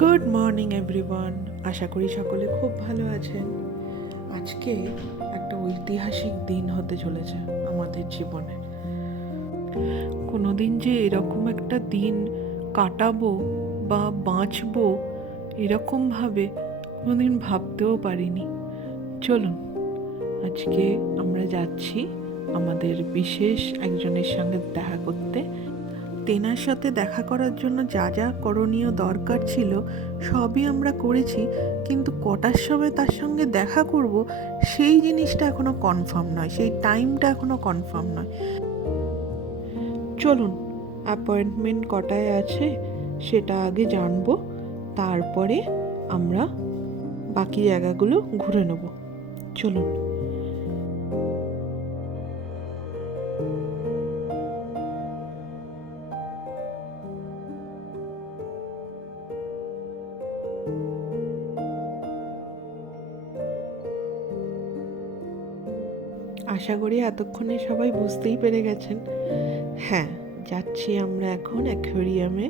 Good morning everyone. আশা করি সকলে খুব ভালো আছেন। আজকে একটা ঐতিহাসিক দিন হতে চলেছে আমাদের জীবনে। কোনোদিন যে এরকম একটা দিন কাটাবো বা বাঁচবো এরকমভাবে কোনোদিন ভাবতেও পারিনি। চলুন আজকে আমরা যাচ্ছি আমাদের বিশেষ একজনের সঙ্গে দেখা করতে। তেনার সাথে দেখা করার জন্য যা যা করণীয় দরকার ছিল সবই আমরা করেছি, কিন্তু কটার সময় তার সঙ্গে দেখা করব সেই জিনিসটা এখনো কনফার্ম নয়, সেই টাইমটা এখনো কনফার্ম নয়। চলুন অ্যাপয়েন্টমেন্ট কটায় আছে সেটা আগে জানবো, তারপরে আমরা বাকি জায়গাগুলো ঘুরে নেব। চলুন। আশা করি এতক্ষণে সবাই বুঝতেই পেরে গেছেন। হ্যাঁ, যাচ্ছি আমরা এখন অ্যাকোয়ারিয়ামে।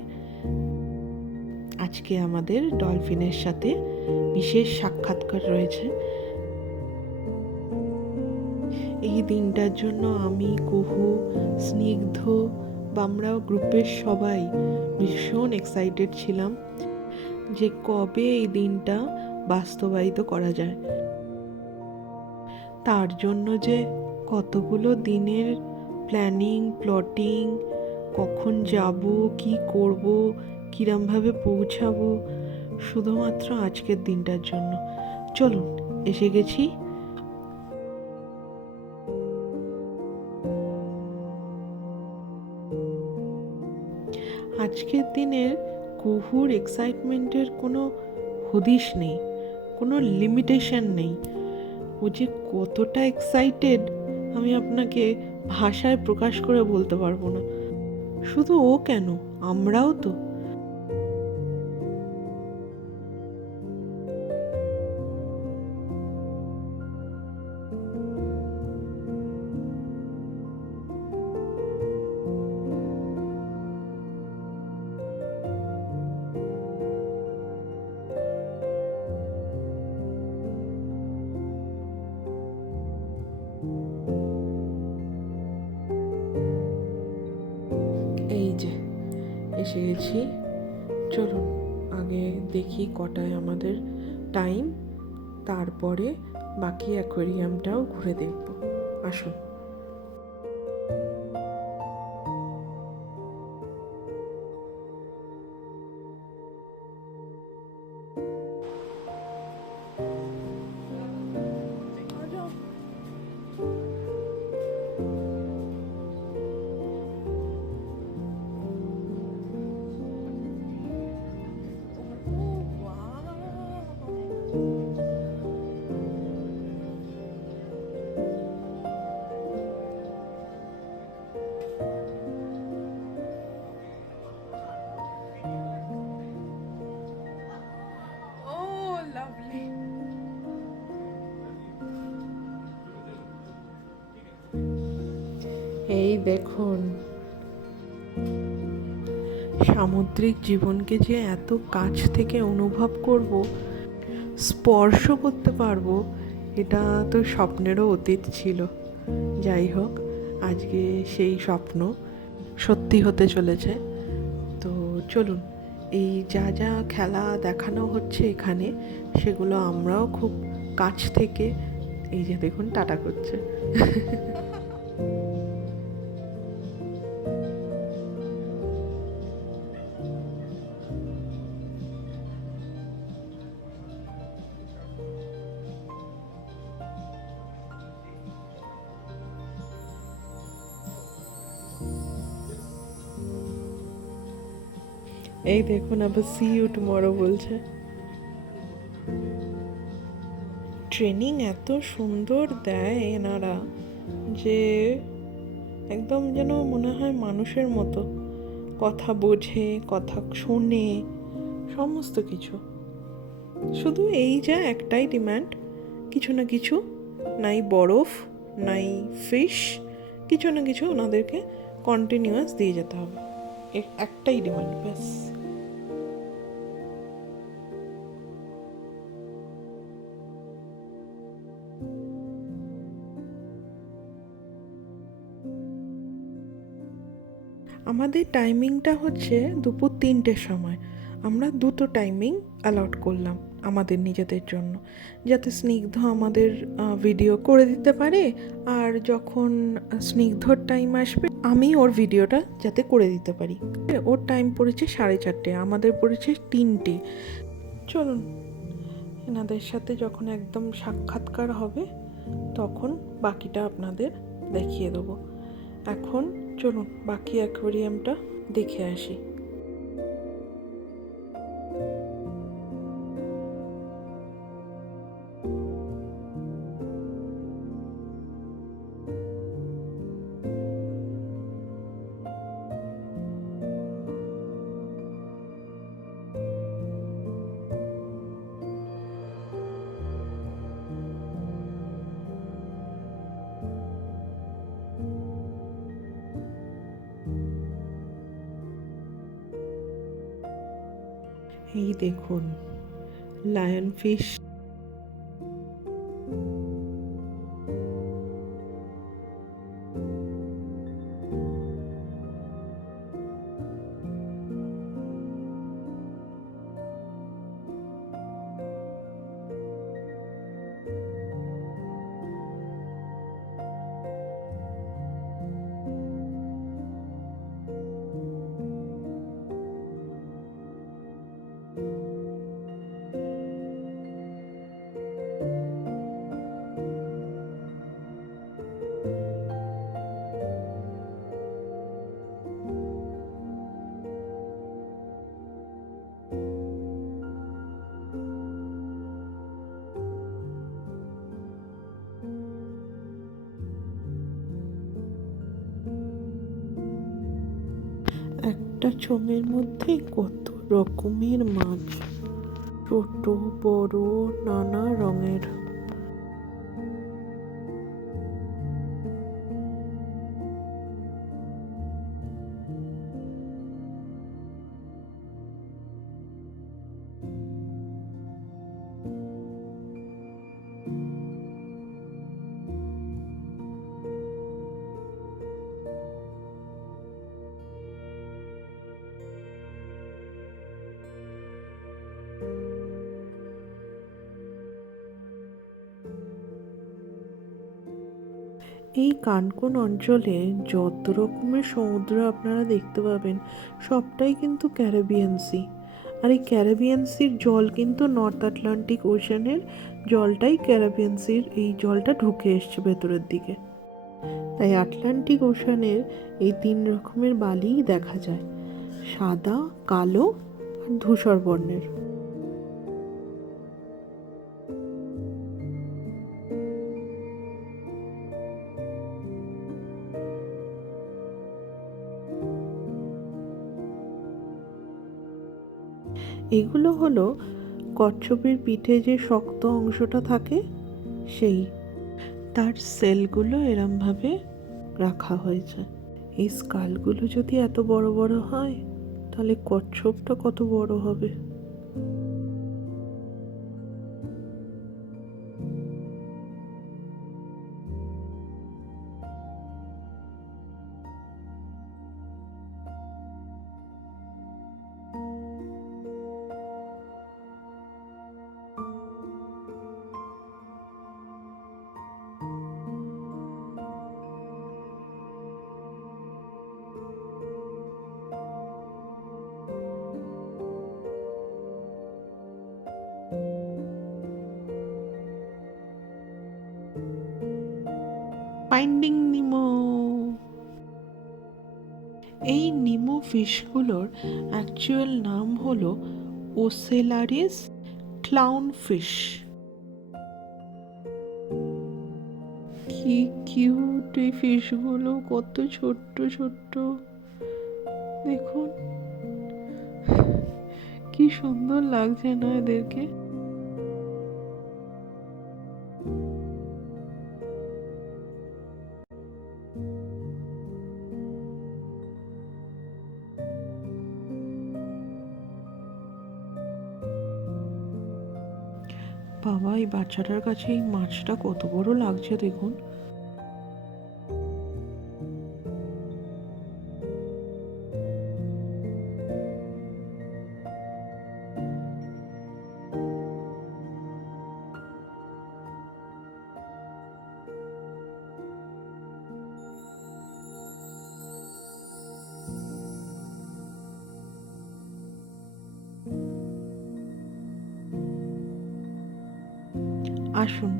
আজকে আমাদের ডলফিনের সাথে বিশেষ সাক্ষাৎকার রয়েছে। এই দিনটার জন্য আমি, কুহু, স্নিগ্ধ বা আমরা গ্রুপের সবাই ভীষণ এক্সাইটেড ছিলাম যে কবে এই দিনটা বাস্তবায়িত করা যায়। তার জন্য যে কতগুলো দিনের প্ল্যানিং, প্লটিং, কখন যাব, কি করব, কিরমভাবে পৌঁছাবো, শুধুমাত্র আজকের দিনটার জন্য। চলুন, এসে গেছি। আজকের দিনের কুহুর এক্সাইটমেন্টের কোনো হদিশ নেই, কোনো লিমিটেশন নেই। ও যে কতটা এক্সাইটেড আমি আপনাকে ভাষায় প্রকাশ করে বলতে পারবো না। শুধু ও কেন, আমরাও তো। এই যে এসে গেছি। চলুন আগে দেখি কটায় আমাদের টাইম, তারপরে বাকি অ্যাকোয়ারিয়ামটাও ঘুরে দেখব। আসুন। এই দেখুন, সামুদ্রিক জীবনকে যে এত কাছ থেকে অনুভব করব, স্পর্শ করতে পারবো, এটা তো স্বপ্নেরও অতীত ছিল। যাই হোক, আজকে সেই স্বপ্ন সত্যি হতে চলেছে। তো চলুন, এই যা যা খেলা দেখানো হচ্ছে এখানে সেগুলো আমরাও খুব কাছ থেকে, এই যে দেখুন টাটা করছে। এই দেখুন আবার সি ইউ টুমরো বলছে। ট্রেনিং এত সুন্দর দেয় এনারা যে একদম যেন মনে হয় মানুষের মতো কথা বোঝে, কথা শোনে, সমস্ত কিছু। শুধু এই যা একটাই ডিমান্ড, কিছু না কিছু, নাই বরফ নাই ফিশ, কিছু না কিছু ওনাদেরকে কন্টিনিউয়াস দিয়ে যেতে হবে। একটাই ডিমান্ড, ব্যাস। আমাদের টাইমিংটা হচ্ছে দুপুর 3টের সময়। আমরা দুটো টাইমিং অ্যালট করলাম আমাদের নিজেদের জন্য, যাতে স্নিগ্ধ আমাদের ভিডিও করে দিতে পারে, আর যখন স্নিগ্ধর টাইম আসবে আমি ওর ভিডিওটা যাতে করে দিতে পারি। ওর টাইম পড়েছে 4:30, আমাদের পড়েছে 3টে। চলুন এনাদের সাথে যখন একদম সাক্ষাৎকার হবে তখন বাকিটা আপনাদের দেখিয়ে দেবো। এখন চলুন বাকি অ্যাকোয়ারিয়ামটা দেখে আসি। এই দেখুন লায়ন ফিশ। একটা চোঙের মধ্যে কত রকমের মাছ, ছোট বড় নানা রঙের। এই কানকুন অঞ্চলে যত রকমের সমুদ্র আপনারা দেখতে পাবেন সবটাই কিন্তু ক্যারিবিয়ান সি। আর এই ক্যারিবিয়ান সির জল কিন্তু নর্থ আটলান্টিক ওশানের জলটাই ক্যারিবিয়ান সির এই জলটা ঢুকে এসছে ভেতরের দিকে। তাই আটলান্টিক ওশানের এই 3 রকমের বালিই দেখা যায়, সাদা, কালো আর ধূসর বর্ণের। এগুলো হলো কচ্ছপের পিঠে যে শক্ত অংশটা থাকে সেই, তার সেলগুলো এরমভাবে রাখা হয়েছে। এই স্কালগুলো যদি এত বড় বড় হয় তাহলে কচ্ছপটা কত বড় হবে। ফাইন্ডিং নিমো। এই নিমো ফিশগুলোর অ্যাকচুয়াল নাম হলো ওসেলারিস ক্লাউন ফিশ। কি কিউট এই ফিশগুলো, কত ছোট্ট ছোট্ট, দেখুন কি সুন্দর লাগছে না এদেরকে। বাবা, এই বাচ্চাটার কাছে এই মাছটা কত বড় লাগছে দেখুন। আসুন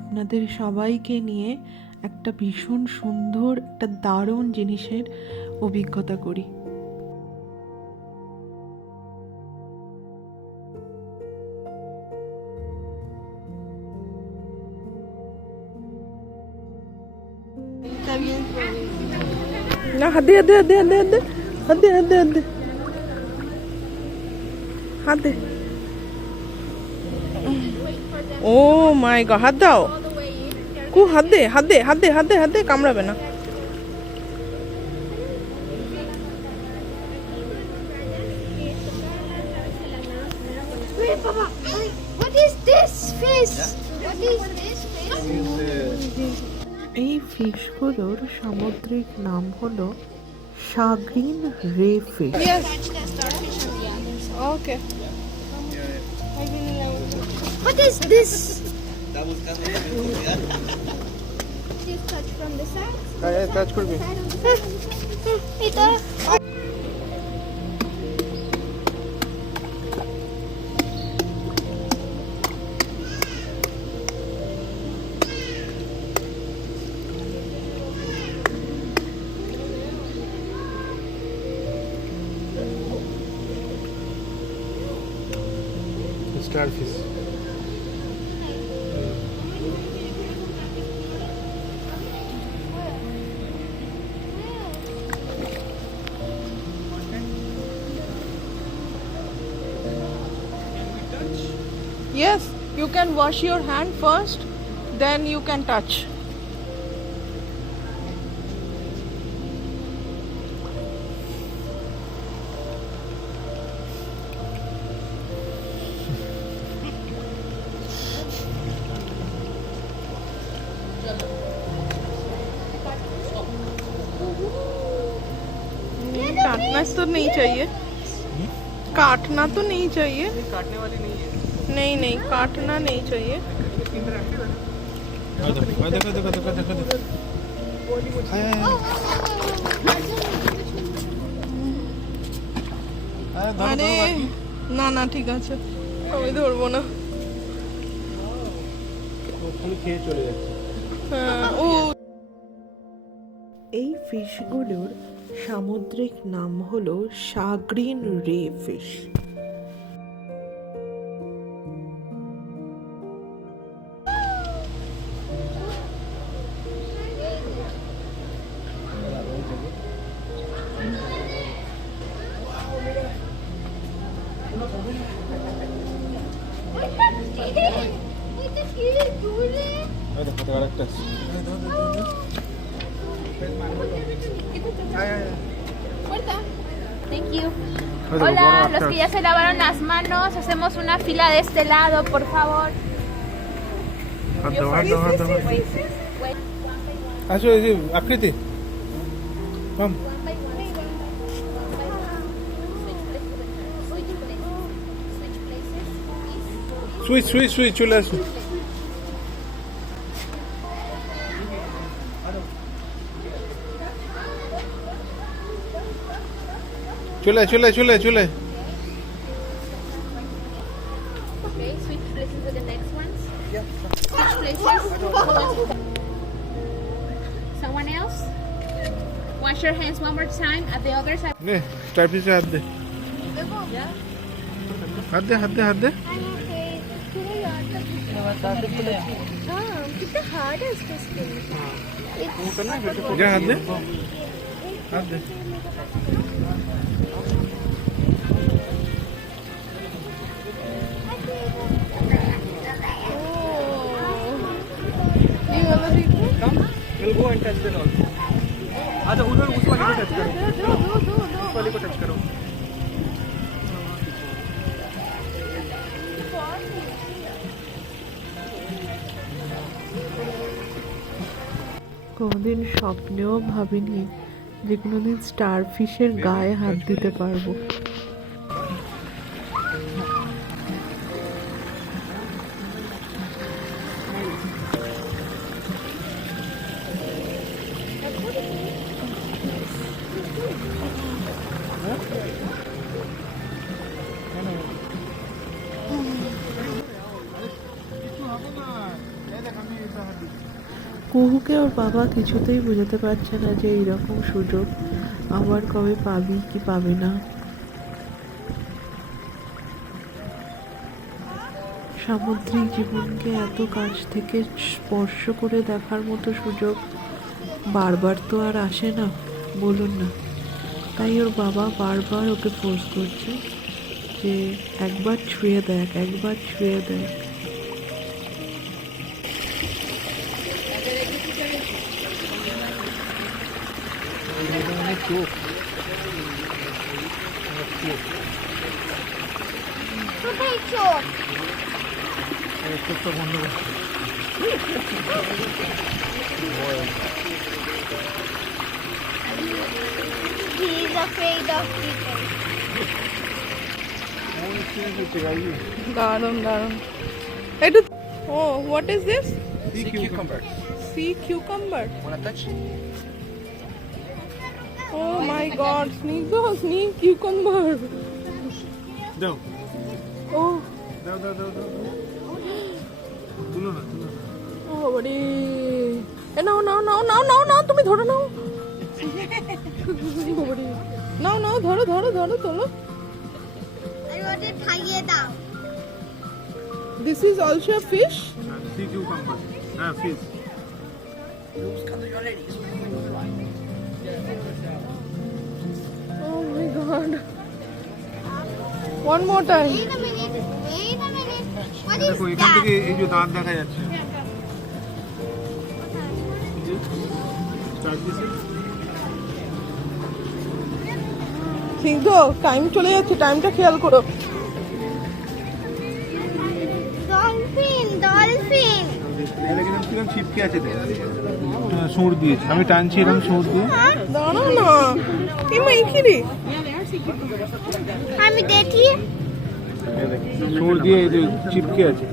আপনাদের সবাইকে নিয়ে একটা ভীষণ সুন্দর একটা দারুণ জিনিসের অভিজ্ঞতা করি। না হাতে হাতে হাতে হাতে হাতে হাতে হাতে হাতে ও মাই গড, হাত দাও কু, হাত দে হাত দে হাত দে হাত দে হাত দে, কামড়াবে না। Wait, Papa. What is this fish? What is this fish? এই ফিশগুলোর সামুদ্রিক নাম হলো সাগরিন রে fish. Okay. What is this? Just touch from the side. touch করবি। Ito. Starfish. Yes, you can wash your hand first, then you can touch. काटना तो नहीं चाहिए, काटना तो नहीं चाहिए, काटने वाली नहीं है। नहीं नहीं काटना नहीं चाहिए। देखो देखो देखो देखो देखो। আরে না না ঠিক আছে, আমি ধরবো না। খেয়ে চলে যাচ্ছে। হ্যাঁ, ও এই ফিশগুলোর সামুদ্রিক নাম হলো সাগরিন রে ফিশ। দেখো আরেকটা। Thank you. Hola, los que ya se lavaron las manos, hacemos una fila de este lado, por favor. আসো এই যে আকৃতি কম সুইচ সুইচ সুইচ চলে আসো চলে চলে চলে চলে Okay, switch places with the next ones. Switch places. Someone else? Wash your hands one more time at the other side. নে স্টারফিশে হাত দে হাত দে হাত দে হাত দে कितना हार्ड है इसका स्किन। যা হাত দে হাত দে We'll go and touch the doll. अच्छा उधर उस वाले को टच करो उस वाले को टच करो কোনোদিন স্বপ্নেও ভাবিনি যে কোনোদিন স্টারফিশের গায়ে হাত দিতে পারবো। কিছু হবে না কুহুকে ওর বাবা কিছুতেই বোঝাতে পারছে না যে এইরকম সুযোগ আবার কবে পাবি কি পাবে না। সামুদ্রিক জীবনকে এত কাছ থেকে স্পর্শ করে দেখার মতো সুযোগ বারবার তো আর আসে না, বলুন না। তাই ওর বাবা বারবার ওকে ফোর্স করছে যে একবার ছুঁয়ে দেখ, একবার ছুঁয়ে দেখ। চোখ কোথায় চোখ? চোখটা বন্ধ কর। He is afraid of people. দারুণ দারুণ। একটু oh what is this? Sea cucumber. Sea cucumber. Wanna touch? Oh my god, স্নিক কিউকাম্বার। দাও ও দাও দাও দাও দাও। তুলো না তুলো না। ও বাবারে, এ নাও নাও নাও নাও নাও নাও, তুমি ধরো নাও। বাবারে, নাও নাও, ধরো ধরো ধরো, তোলো। আর ওটা খাইয়ে দাও। This is also a fish. Sea cucumber. হ্যাঁ fish. Oh my god. One more time. Wait a minute. Wait a minute. What is দেখো এখান that? থেকে এই যে দাঁত দেখা যাচ্ছে। Start this it. স্নিগ্ধ, টাইম চলে যাচ্ছে, টাইমটা খেয়াল করো। Dolphin, dolphin. এখানে কিন্তু কিরকম ছিপকে আছে দেখ। সুর দিয়েছে, আমি টানছি এরকম সুর দিয়ে। দাঁড়াও না, এমা কি রে? আমি দেখি। সুর দিয়ে এই যে চিপকে আছে।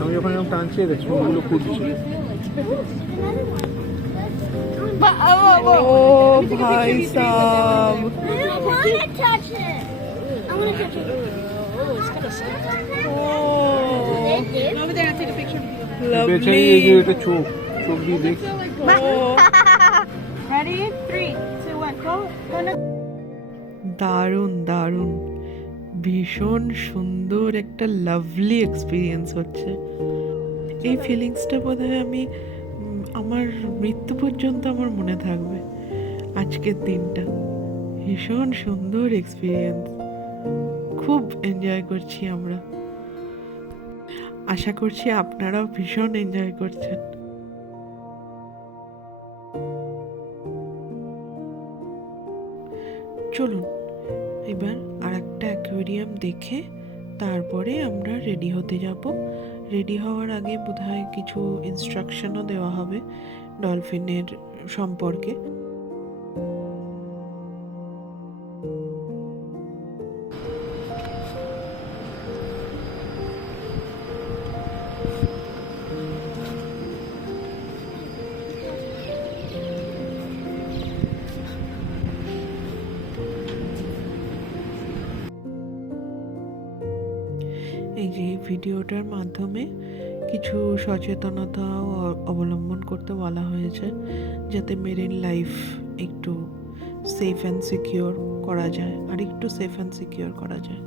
আমি যখন এরকম টানছি দেখ সুরগুলো ফুটছে। ও ভাই sub, I want to touch it. I want to touch it. ও বেছে লাভলি। এই যে এটা চোখ চোখ দিয়ে দেখ। Ready? 3, 2, 1, go. দারুণ দারুণ, ভীষণ সুন্দর একটা লাভলি এক্সপিরিয়েন্স হচ্ছে। এই ফিলিংসটা বোধহয় আমি আমার মৃত্যু পর্যন্ত আমার মনে থাকবে। আজকের দিনটা ভীষণ সুন্দর এক্সপিরিয়েন্স, খুব এনজয় করছি আমরা। আশা করছি আপনারাও ভীষণ এনজয় করছেন। চলুন এবার আর একটা অ্যাকোয়ারিয়াম দেখে তারপরে আমরা রেডি হতে যাব। রেডি হওয়ার আগে বোধহয় কিছু ইনস্ট্রাকশনও দেওয়া হবে ডলফিনের সম্পর্কে। এই যে ভিডিওটার মাধ্যমে কিছু সচেতনতা অবলম্বন করতে বলা হয়েছে, যাতে মেরিন লাইফ একটু সেফ অ্যান্ড সিকিওর করা যায়, আর একটু সেফ অ্যান্ড সিকিওর করা যায়।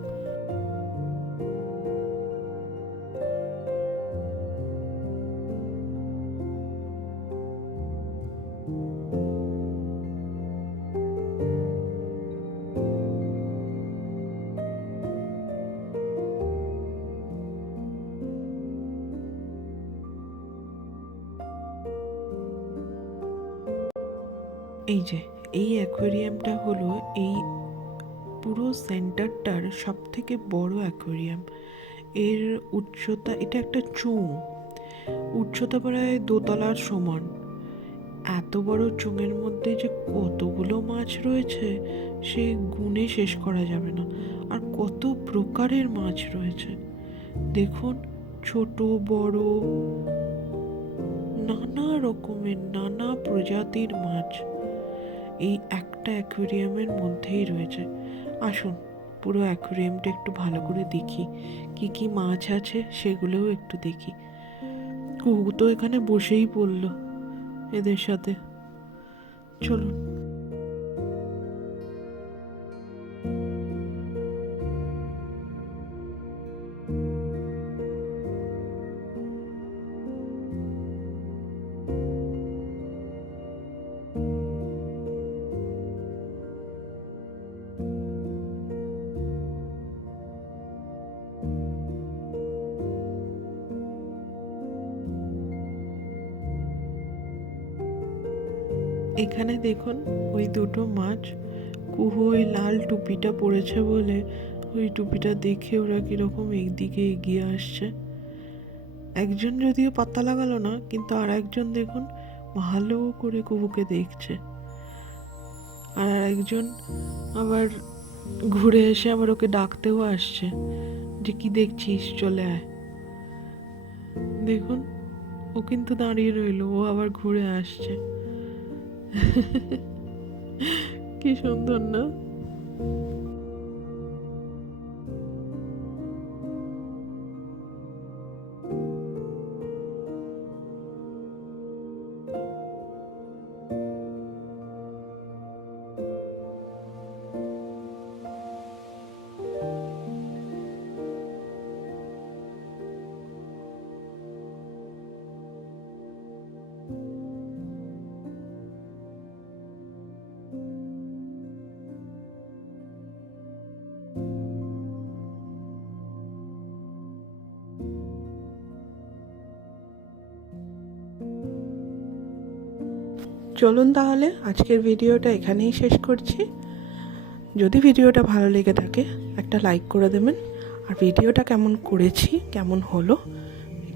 এই যে এই অ্যাকোয়ারিয়ামটা হলো এই পুরো সেন্টারটার সব থেকে বড় অ্যাকোয়ারিয়াম। এর উচ্চতা, এটা একটা চুং, উচ্চতা প্রায় 2 তলার সমান। এত বড় চুঙের মধ্যে যে কতগুলো মাছ রয়েছে সে গুণে শেষ করা যাবে না। আর কত প্রকারের মাছ রয়েছে দেখুন, ছোট বড় নানা রকমের নানা প্রজাতির মাছ এই একটা অ্যাকোয়ারিয়ামের মধ্যেই রয়েছে। আসুন পুরো অ্যাকোয়ারিয়ামটা একটু ভালো করে দেখি, কি কি মাছ আছে সেগুলোও একটু দেখি। কুহু তো এখানে বসেই পড়লো, এদের সাথে। চলুন। এখানে দেখুন ওই দুটো মাছ, কুহু ওই লাল টুপিটা পরেছে বলে ওই টুপিটা দেখে ওরা কিরকম একদিকে এগিয়ে আসছে। একজন যদিও পাত্তা লাগালো না, কিন্তু আর একজন দেখুন ভালো করে কুহুকে দেখছে। আর একজন আবার ঘুরে এসে আবার ওকে ডাকতেও আসছে যে কি দেখছিস, চলে আয়। দেখুন ও কিন্তু দাঁড়িয়ে রইলো, ও আবার ঘুরে আসছে। কি সুন্দর না? চলুন তাহলে আজকের ভিডিওটা এখানেই শেষ করছি। যদি ভিডিওটা ভালো লেগে থাকে একটা লাইক করে দেবেন, আর ভিডিওটা কেমন করেছি, কেমন হলো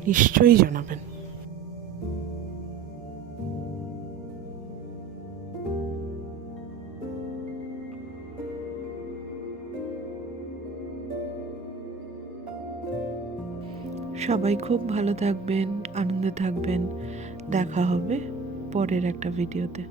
নিশ্চয়ই জানাবেন। সবাই খুব ভালো থাকবেন, আনন্দে থাকবেন। দেখা হবে পরের একটা ভিডিওতে।